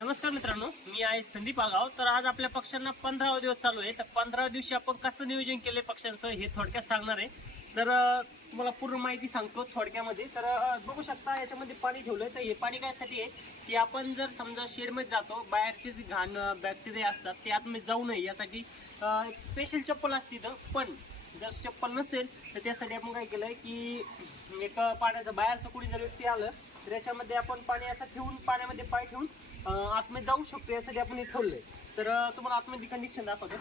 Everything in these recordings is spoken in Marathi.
नमस्कार मित्रांनो मी आहे संदीप आगाव. तर आज आपल्या पक्षांना पंधरावा दिवस चालू आहे. तर पंधरा दिवशी आपण कसं नियोजन केलंय पक्ष्यांचं हे थोडक्यात सांगणार आहे. तर तुम्हाला पूर्ण माहिती सांगतो थोडक्यामध्ये. तर बघू शकता याच्यामध्ये पाणी ठेवलंय. तर हे पाणी कायसाठी आहे? की आपण जर समजा शेडमध्ये जातो बाहेरचे जे घाण बॅक्टेरिया असतात ते आतमध्ये जाऊ नये. यासाठी एक स्पेशल चप्पल असते तर पण जर चप्पल नसेल तर त्यासाठी आपण काय केलंय की एक पाण्याचं बाहेरचं कुणी जर व्यक्ती आलं तर याच्यामध्ये आपण पाणी असं ठेवून पाण्यामध्ये पाय ठेवून आतमध्ये जाऊ शकतो यासाठी आपण हे ठेवलंय तर तुम्हाला आतमध्ये कंडिशन दाखवतो.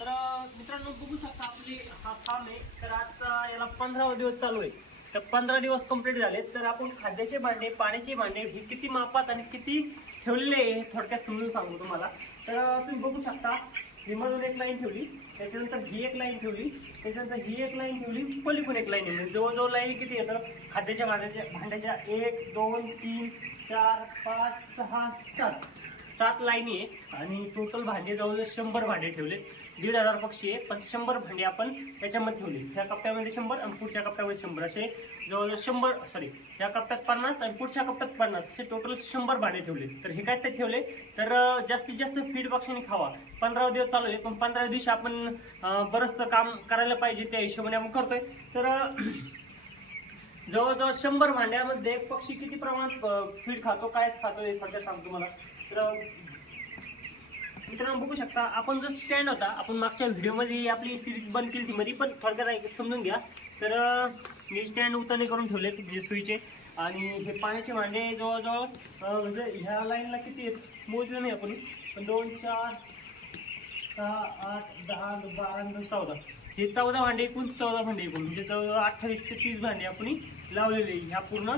तर मित्रांनो बघू शकता आपली हा फार्म आहे. तर आजचा याला पंधरावा दिवस चालू आहे. तर पंधरा दिवस कंप्लीट झाले. तर आपण खाद्याचे भांडे पाण्याचे भांडे हे किती मापात आणि किती ठेवलेले आहे हे थोडक्यात समजून सांगू तुम्हाला. तर तुम्ही बघू शकता ही मधून एक लाईन ठेवली. त्याच्यानंतर ही एक लाईन ठेवली. त्याच्यानंतर ही एक लाईन ठेवली. पली पण एक लाईन ठेवली. जवळजवळ लाईन किती येतं खाद्याच्या भांड्याच्या भांड्याच्या एक दोन तीन चार पाच सहा सात. सात लाईनी आहे आणि टोटल भांडे जवळजवळ शंभर भांडे ठेवले. दीड हजार पक्षी आहे पण शंभर भांडे आपण त्याच्यामध्ये ठेवले. ह्या कप्प्यामध्ये शंभर आणि पुढच्या कप्प्यामध्ये शंभर. असे जवळजवळ शंभर सॉरी ह्या कप्प्यात पन्नास आणि पुढच्या कप्प्यात पन्नास. असे टोटल शंभर भांडे ठेवले. तर हे काय साठी ठेवले? तर जास्तीत जास्त फीड पक्षांनी खावा. पंधरा दिवस चालू आहे पण पंधरा दिवशी आपण बरंचसं काम करायला पाहिजे त्या हिशोबाने आपण करतोय. तर जवळजवळ शंभर भांड्यामध्ये पक्षी किती प्रमाणात फीड खातो काय खातो हे सध्या सांगतो मला तर मित्रांनो बघू शकता आपण जो स्टँड होता आपण मागच्या व्हिडिओमध्ये आपली सिरीज बंद केली ती मध्ये पण थोडक्यात ऐक- समजून घ्या. तर मी स्टँड उतरणे करून ठेवले म्हणजे सुईचे. आणि हे पाण्याचे भांडे जवळजवळ म्हणजे ह्या लाईनला किती आहेत? मोजले नाही आपण. पण दोन चार सहा आठ दहा बारा चौदा. हे चौदा भांडे एकूण चौदा भांडे एकूण. म्हणजे जवळजवळ अठ्ठावीस ते तीस भांडे आपण लावलेले ह्या पूर्ण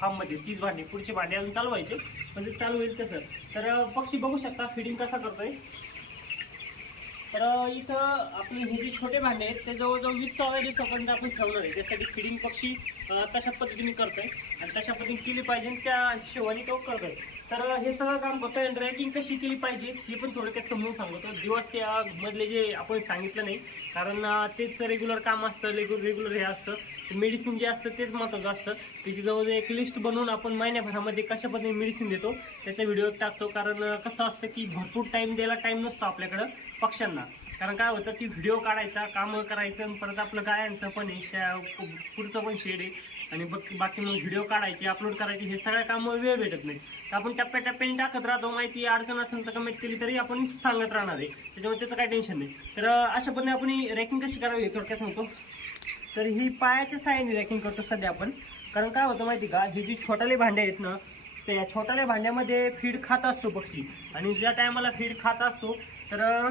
फार्ममध्ये तीस भांडे. पुढचे भांडे अजून चालू व्हायचे म्हणजे चालू होईल तसं. तर पक्षी बघू शकता फिडिंग कसा करतोय. तर इथं आपले हे जे छोटे भांडे आहेत ते जवळजवळ वीस सव्या दिवसापर्यंत आपण ठेवणार आहे. त्यासाठी फिडिंग पक्षी तशा पद्धतीने करतोय. आणि तशा पद्धतीने केली पाहिजे त्या हिशोबाने तो करतोय. तर हे सगळं काम करतोय आणि रॅकिंग कशी केली पाहिजे हे पण थोडक्यात समजून सांगतो. दिवस त्या मधले जे आपण सांगितलं नाही कारण तेच रेग्युलर काम असतं रेग्युलर रेग्युलर हे असतं. मेडिसिन जे असतं तेच महत्त्वाचं असतं. त्याची जवळ एक लिस्ट बनवून आपण महिन्याभरामध्ये कशा पद्धतीने मेडिसिन देतो त्याचा व्हिडिओ टाकतो. कारण कसं असतं की भरपूर टाईम द्यायला टाईम नसतो आपल्याकडं पक्ष्यांना. कारण काय होतं की व्हिडिओ काढायचा कामं करायचं परत आपलं गायांचं पण आहे पुढचं पण शेड आहे. आणि बाकी बाकी मग व्हिडिओ काढायचे अपलोड करायचे हे सगळ्या कामं वेळ भेटत नाही. तर आपण टप्प्याटप्प्याने टाकत राहतो माहिती अडचण असेल तर कमेंट केली तरी आपण सांगत राहणार आहे. त्याच्यामुळे त्याचं काही टेन्शन नाही. तर अशा पद्धतीने आपण रॅकिंग कशी करावी हे थोडक्यात सांगतो. तर ही पायाच्या साहाय्याने रॅकिंग करतो सध्या आपण. कारण काय होतं माहिती का हे जे छोटाले भांडे आहेत ना त्या छोटाल्या भांड्यामध्ये फीड खात असतो पक्षी. आणि ज्या टायमाला फीड खात असतो तर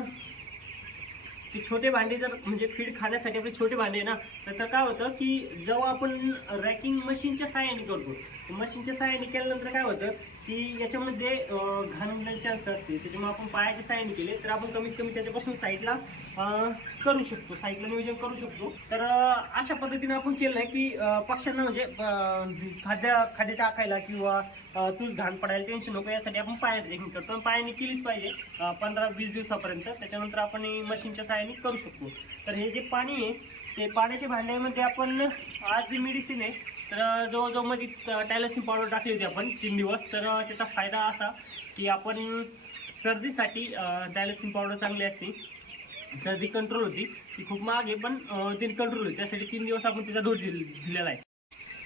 की छोटे भांडे जर म्हणजे फीड खाण्यासाठी आपले छोटे भांडे आहे ना तर तर काय होतं की जेव्हा आपण रॅकिंग मशीनच्या साहाय्याने करतो मशीनच्या साहाय्याने केल्यानंतर काय होतं की याच्यामध्ये अं, घाण उडण्याचे चान्स असते त्याच्यामुळे आपण पायाच्या साहाय्याने केले तर आपण कमीत कमी त्याच्यापासून साईडला करू शकतो. साईडला नियोजन करू शकतो. तर अशा पद्धतीने आपण केलं आहे की पक्ष्यांना म्हणजे खाद्य खाद्य टाकायला किंवा तूच घाण पडायला टेन्शन नको यासाठी आपण पायात रेकिंग करतो. पायाने केलीच पाहिजे पंधरा वीस दिवसापर्यंत. त्याच्यानंतर आपण मशीनच्या साहाय्याने करू शकतो. तर हे जे पाणी आहे ते पाण्याच्या भांड्यामध्ये आपण आज जी मेडिसिन आहे तर जवळजवळ म्हणजे टायलसिन पावडर टाकली होती आपण तीन दिवस. तर त्याचा फायदा असा की आपण सर्दीसाठी डायलसिन पावडर चांगली असते. सर्दी कंट्रोल होती. ती खूप महाग आहे पण ती कंट्रोल होती. त्यासाठी तीन दिवस आपण तिचा डोस दिलेला आहे.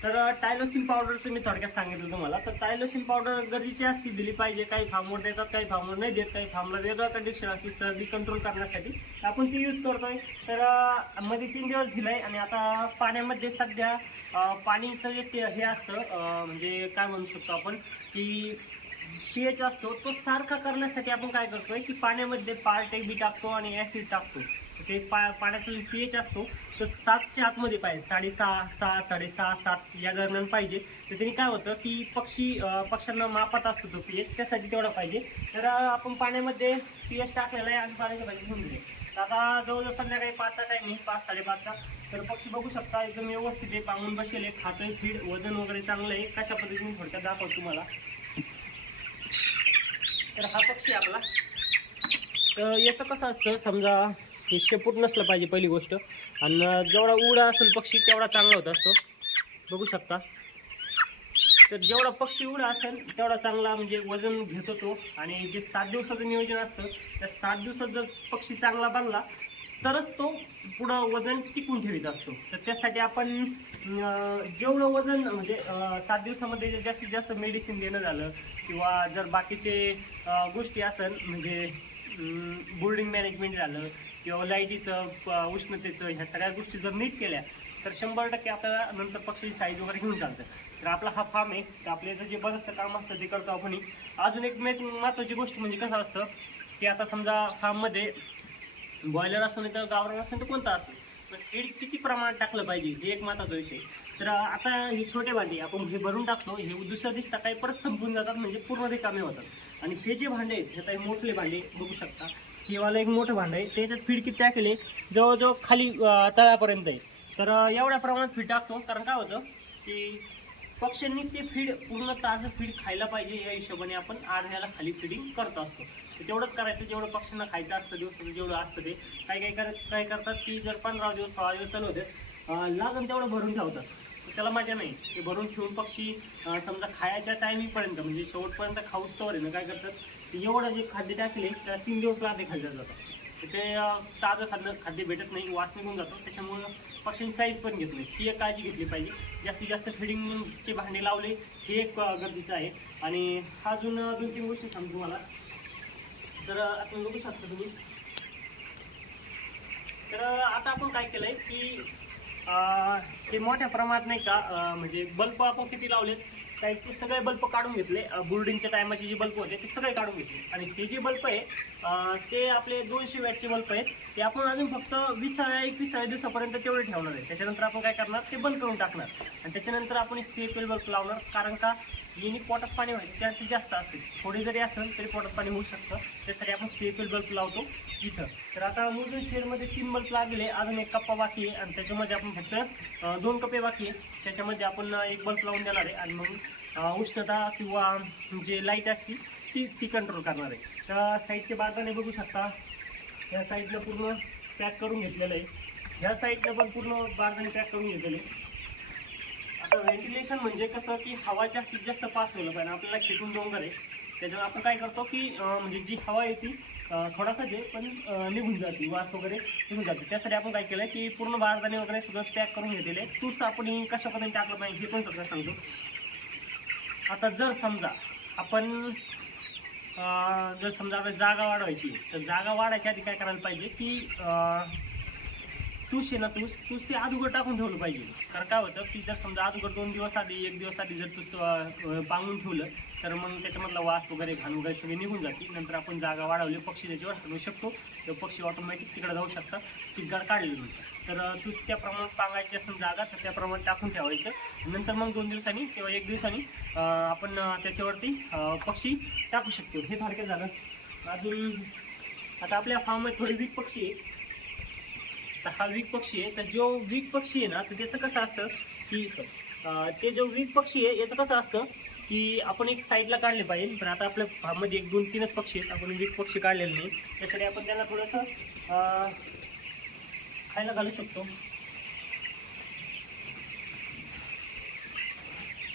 तर टायलोसिन पावडरचं मी थोडक्यात सांगितलं तुम्हाला. तर टायलोसिन पावडर गरजेची असती दिली पाहिजे. काही फार्मवर देतात काही फार्मवर नाही देत. काही फार्मला वेगळं कंडिक्शन असते सर्दी कंट्रोल करण्यासाठी. आपण ती यूज करतोय. तर मध्ये तीन दिवस दिलाय आणि आता पाण्यामध्ये सध्या पाणीचं जे ते- हे असतं म्हणजे काय म्हणू शकतो आपण की पी एच असतो तो सारखा करण्यासाठी आपण काय करतोय की पाण्यामध्ये पार्ट बी टाकतो आणि ॲसिड टाकतो. ते पा पाण्याचा जो पी एच असतो तो सातच्या आतमध्ये पाहिजे. साडेसहा सहा साडेसहा सात या दरम्यान पाहिजे. तर त्यांनी काय होतं की पक्षी पक्ष्यांना मापात असतो तो पी एच त्यासाठी तेवढा पाहिजे. तर आपण पाण्यामध्ये पी एच टाकलेला आहे आणि पाण्याच्या पाहिजे घेऊन दिले तर आता जवळजवळ संध्याकाळी पाचचा टाईम आहे पाच साडेपाचचा. तर पक्षी बघू शकता एकदम व्यवस्थित आहे पांगून बसेल आहे खातोय फीड वजन वगैरे चांगलं आहे. कशा पद्धतीने थोडक्यात दाखवतो तुम्हाला. तर हा पक्षी आपला. तर याचं कसं असतं समजा हे शेपूट नसलं पाहिजे पहिली गोष्ट. आणि जेवढा उडा असेल पक्षी तेवढा चांगला होत असतो. बघू शकता. तर जेवढा पक्षी उडा असेल तेवढा चांगला म्हणजे वजन घेतो तो. आणि जे सात दिवसाचं नियोजन असतं त्या सात दिवसात जर पक्षी चांगला बांधला तरच तो पुढं वजन टिकून ठेवीत असतो. तर त्यासाठी आपण जेवढं वजन म्हणजे सात दिवसामध्ये जे जास्तीत जास्त मेडिसिन देणं झालं किंवा जर बाकीचे गोष्टी असेल म्हणजे बोर्डिंग मॅनेजमेंट झालं किंवा लाईटीचं प- उष्णतेचं ह्या सगळ्या गोष्टी जर नीट केल्या तर शंभर टक्के आपल्याला नंतर पक्षी साईज वगैरे घेऊन चालतं. तर आपला हा फार्म आहे तर आपल्याचं जे बरंचसं काम असतं ते करतो आपण. अजून एक मेन महत्त्वाची गोष्ट म्हणजे कसं असतं की आता समजा फार्ममध्ये बॉयलर असून नाही तर गावरण असून तर कोणता असेल पण फीड किती प्रमाणात टाकलं पाहिजे हे एक महत्त्वाचा विषय तर आता हे छोटे भांडे आपण हे भरून टाकतो हे दुसऱ्या दिवशी सकाळी परत संपून जातात म्हणजे पूर्ण रिकामे होतात. आणि हे जे भांडे आहेत हे काही मोठले भांडे बघू शकता. वाला एक मोठं भांडं आहे त्याच्यात फीड किती टाकले जवळजवळ खाली तळापर्यंत आहे. तर एवढ्या प्रमाणात फीड टाकतो कारण काय होतं की पक्ष्यांनी ते फीड पूर्ण ताजं फीड खायला पाहिजे या हिशोबाने आपण आरण्याला खाली फिडिंग करत असतो. तेवढंच करायचं जेवढं पक्ष्यांना खायचं असतं दिवसाचं जेवढं असतं ते. काही काही करत काय करतात की जर पंधरा दिवस सोळा दिवस चालू होते लागून लागन तेवढं भरून ठेवतात. त्याला मजा नाही. ते भरून ठेवून पक्षी समजा खायच्या टायमिंगपर्यंत म्हणजे शेवटपर्यंत खाऊस्तवर तर ना काय करतात? ते एवढं जे खाद्य टाकले त्याला तीन दिवस लागते खाल्ल्या जातात. ते ताजं खाद्य खाद्य भेटत नाही वास निघून जातो. त्याच्यामुळं पक्ष्यांची साईज पण घेत नाही. ही एक काळजी घेतली पाहिजे. जास्तीत जास्त फिडिंगचे भांडे लावले हे एक गरजेचं आहे. आणि अजून दोन तीन गोष्टी सांगतो तुम्हाला. तर आपण बघू शकता तुम्ही. तर आता आपण काय केलं आहे की ते मोठ्या प्रमाणात नाही का म्हणजे बल्ब आपण किती लावलेत काही ते सगळे बल्ब काढून घेतले. बुल्डिंगच्या टायमाचे जे बल्ब होते ते सगळे काढून घेतले. आणि ते जे बल्ब आहे ते आपले दोनशे वॅटचे बल्ब आहेत. ते आपण अजून फक्त विसाव्या एकविसाव्या दिवसापर्यंत तेवढे ठेवणार आहे. त्याच्यानंतर आपण काय करणार ते बंद करून टाकणार. आणि त्याच्यानंतर आपण सी एफ एल बल्ब लावणार कारण का यांनी पोटात पाणी व्हायचे चान्सेस जास्त असतील थोडे जरी असेल तरी पोटात पाणी होऊ शकतं. त्यासाठी आपण सी एफ एल बल्ब लावतो. इथं. तर आता मुर्जून शेडमध्ये तीन बल्ब लागले अजून एक कप्पा बाकी आहे. आणि त्याच्यामध्ये आपण फक्त दोन कप्पे बाकी आहे त्याच्यामध्ये आपण एक बल्ब लावून देणार आहे. आणि मग उष्णता किंवा जे लाइट असतील ती ती कंट्रोल करणार आहे. तर साईडचे बारदाने बघू शकता. ह्या साईडला पूर्ण पॅक करून घेतलेलं आहे. ह्या साईडला पण पूर्ण बारदाने पॅक करून घेतलेले आहे. आता व्हेंटिलेशन म्हणजे कसं की हवा जास्तीत जास्त पास व्हायला पाहिजे. आपल्याला खेटून डोंगर आहे. त्याच्यामुळे आपण काय करतो की म्हणजे जी हवा आहे ती थोडासा जे पण निघून जाते वास वगैरे निघून जाते. त्यासाठी आपण काय केलं की पूर्ण भारताने वगैरे सगळं पॅक करून घेतलेले. आहे. तूच आपण कशा पद्धतीने टाकलं पाहिजे हे पण सगळं सांगतो. आता जर समजा आपण जर समजा आपल्याला जागा वाढवायची तर जागा वाढायच्या आधी काय करायला पाहिजे की तूस आहे ना तूस तूस ते अगोदर टाकून ठेवलं पाहिजे. कारण काय होतं की जर समजा अगोदर दोन दिवस आधी एक दिवस आधी जर तूस पांगून ठेवलं तर मग त्याच्यामधला वास वगैरे घाण वगैरे सगळे निघून जाते नंतर आपण जागा वाढवली पक्षी त्याच्यावर हटवू शकतो. तर पक्षी ऑटोमॅटिक तिकडे जाऊ शकतात. चिकगाड काढलेली तर तू त्याप्रमाणे त्या प्रमाणात पांगायची असेल जागा तर त्या प्रमाणात टाकून ठेवायचं. नंतर मग दोन दिवसांनी किंवा एक दिवसांनी आपण त्याच्यावरती पक्षी टाकू शकतो. हे थोडक्यात झालं. अजून आता आपल्या फार्ममध्ये थोडी वीक पक्षी आहे तर हा वीक पक्षी आहे. तर जो वीक पक्षी आहे ना तर त्याचं कसं असतं की ते जो वीक पक्षी आहे याचं कसं असतं की आपण एक साईडला काढले पाहिजे पण आता आपल्या फार्ममध्ये एक दोन तीनच पक्षी आहेत. आपण वीक पक्षी काढलेले नाही. त्यासाठी आपण त्यांना थोडंसं खायला घालू शकतो.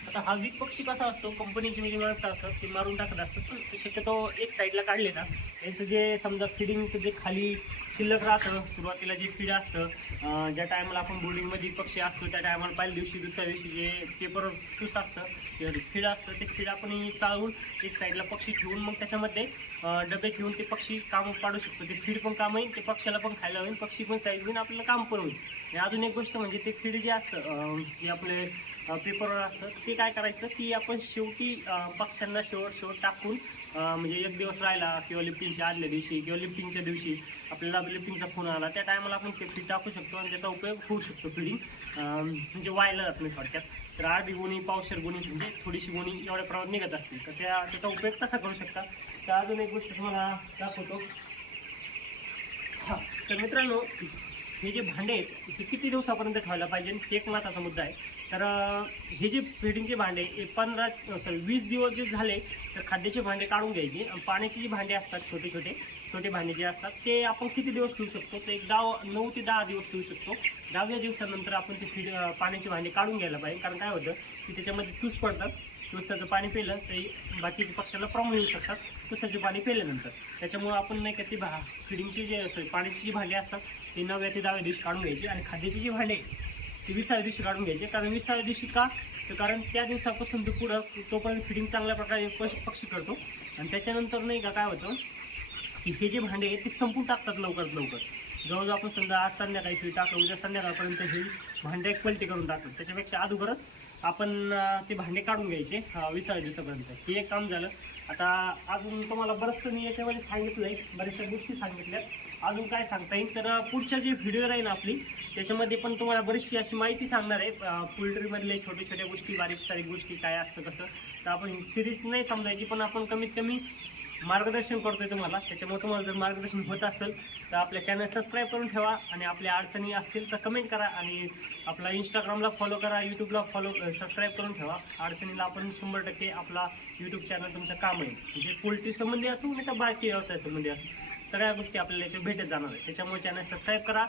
आता हा वीक पक्षी कसा असतो? कंपनीचे म्हणजे माणसं असतात ते मारून टाकत असतात पण शक्यतो एक साईडला काढले ना याचं जे समजा फिडिंगचं जे खाली शिल्लक राहतं सुरुवातीला जे फीड असतं ज्या टायमाला आपण बोर्डिंगमध्ये पक्षी असतो त्या टायमाला पहिल्या दिवशी दुसऱ्या दिवशी जे पेपर टूस असतं ते फीड असतं ते फीड आपण चाळून एक साईडला पक्षी ठेवून मग त्याच्यामध्ये डबे ठेवून ते पक्षी काम पाडू शकतो. ते फीड पण काम होईल ते पक्षाला पण खायला होईल पक्षी पण साईज होईल आपल्याला काम पण होईल. आणि अजून एक गोष्ट म्हणजे ते फीड जे असतं जे आपले पेपरवर असतं ते काय करायचं की आपण शेवटी पक्ष्यांना शेवट शेवट टाकून म्हणजे एक दिवस राहिला किंवा लिफ्टिंगच्या आदल्या दिवशी किंवा लिफ्टिंगच्या दिवशी आपल्याला लिफ्टिंगचा फोन आला त्या टायमाला आपण ते फीड टाकू शकतो आणि त्याचा उपयोग होऊ शकतो फिडिंग म्हणजे व्हायला जात नाही थोडक्यात. तर आधी गुणी पावशेर गुणी म्हणजे थोडीशी गुणी एवढ्या प्रमाणात निघत असतील. तर त्या त्याचा उपयोग कसा करू शकता? तर अजून एक गोष्ट तुम्हाला दाखवतो. हां तर मित्रांनो हे जे भांडे आहेत हे किती दिवसापर्यंत ठेवायला पाहिजे? हे एक महत्त्वाचा मुद्दा आहे. तर हे जे फिटिंगचे भांडे हे पंधरा सॉरी वीस दिवस जे झाले तर खाद्याचे भांडे काढून घ्यायचे. पाण्याची पाण्याचे जे भांडे असतात छोटे छोटे छोटे भांडे जे असतात ते आपण किती दिवस ठेवू शकतो? तर एक दहा नऊ ते दहा दिवस ठेवू शकतो. दहाव्या दिवसानंतर आपण ते फिट पाण्याचे भांडे काढून घ्यायला पाहिजे. कारण काय होतं की त्याच्यामध्ये तूस पडतात. तुसाचं पाणी पिलं तर बाकीच्या पक्ष्याला प्रॉब्लेम येऊ शकतात. तुसाचे पाणी पिल्यानंतर. त्याच्यामुळं आपण नाही का ते भा फिडिंगचे जे सॉरी पाण्याची जी भांडे असतात ती नव्या ते दहाव्या दिवशी काढून घ्यायची. आणि खाद्याची जी भांडे ती विसाव्या दिवशी काढून घ्यायची. कारण विसाव्या दिवशी का? तर कारण त्या दिवसापासून तो पुढं तोपर्यंत फिडिंग चांगल्या प्रकारे पश- पक्षी करतो. आणि त्याच्यानंतर नाही का काय होतं की हे जे भांडे आहेत ते संपून टाकतात लवकरात लवकर. जवळजवळ आपण समजा आज संध्याकाळी फिर टाकलं उद्या संध्याकाळपर्यंत हे भांडे क्वालिटी करून टाकतात. त्याच्यापेक्षा अगोदरच आपण ते भांडे काढून घ्यायचे विसाव्या दिवसापर्यंत हे एक काम झालं. आता अजून तुम्हाला बरंचसं मी याच्यामध्ये सांगितलं आहे बऱ्याचशा गोष्टी सांगितल्या. अजून काय सांगता येईल? तर पुढच्या जे व्हिडिओ राहील आपली त्याच्यामध्ये पण तुम्हाला बरीचशी अशी माहिती सांगणार आहे. पोल्ट्रीमधले छोट्या छोट्या गोष्टी बारीक सारीक गोष्टी काय असतं कसं. तर आपण ही सिरीज नाही समजायची पण आपण कमीत कमी मार्गदर्शन करतोय तुम्हाला. त्याच्यामुळे तुम्हाला जर मार्गदर्शन होत असेल तर आपल्या चॅनल सबस्क्राईब करून ठेवा आणि आपल्या अडचणी असतील तर कमेंट करा आणि आपला इंस्टाग्रामला फॉलो करा यूट्यूबला फॉलो सबस्क्राईब करून ठेवा. अडचणीला आपण शंभर टक्के आपला यूट्यूब चॅनल तुमचं काम आहे. म्हणजे पोल्ट्री संबंधी असू नाही तर बाकी व्यवसायासंबंधी असू. सगळ्या गोष्टी आपल्याला याच्या भेटत जाणार आहे त्याच्यामुळे चॅनल सबस्क्राईब करा